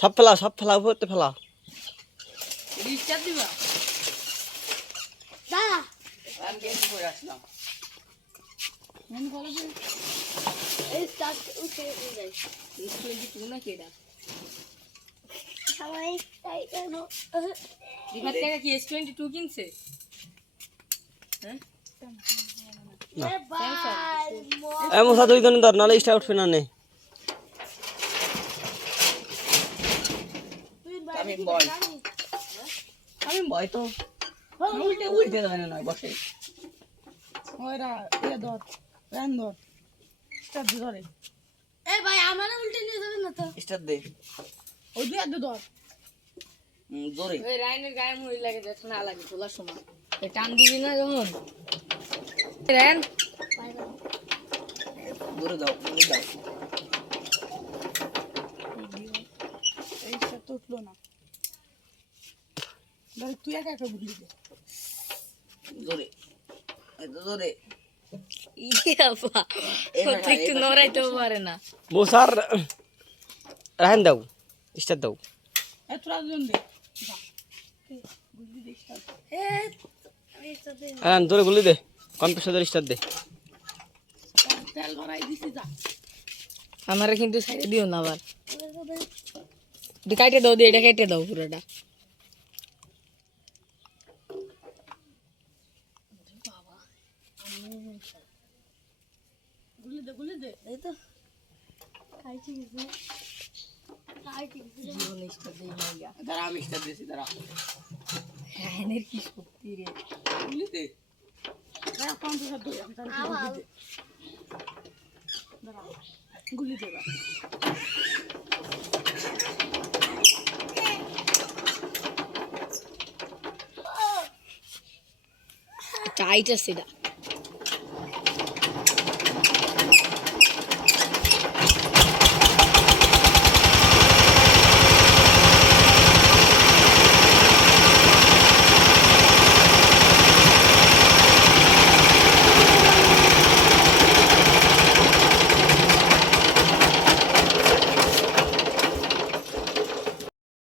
সব ফেলা উপরতে ফেলা রিস্টার্ট দিবা দা আমি গেট করে আসলাম মন ভালো করে এই স্টার্ট উঠে যাই এই 22 না কেডা সবাই তাই কেন দিঘার থেকে কি S22 কিনছে হ্যাঁ মুসা 2 জন ধর নালে স্টার উঠবে না নে আমি ভয় তো উল্টে যাবে না বসে ওরা এ ধর রান ধর স্টার ধরে এ ভাই আমারে উল্টে নিয়ে যাবেন না তো স্টার দে ওই দুই হাত ধর জোরে ওই রাইনের গায়ে মুড়ি লাগে দেখছ না লাগে তোলার সময় এই টান দিবি না যখন রান জোরে দাও এইটা তো উঠলো না ধর তুই একা একা ঘুরলি জোরে জোরে ইয়াবা কত একটু নড়াইতে পারে না মুসার রাহেন দাও স্টার দাও এতটা জন দে গুলি দে স্টার এ আমি স্টার দে জোরে গুলি দে কম্পিউটার স্টার দে তেল ভরাই দিছি যা আমারে কিন্তু সাইডে দিও না আবার এটা কাটে দাও এটা কেটে দাও পুরোটা গুলি দে এই তো খাইছি কিছু জীবন স্টার দেই মাইয়া দাঁড়া আমি স্টার দিয়েছি দাঁড়া রায়নের কি শক্তি রে গুলি দে দাঁড়া কম্পিউটার দে আমি তাহলে গুলি দে দাঁড়া গুলি দে বা টাইট আছে এটা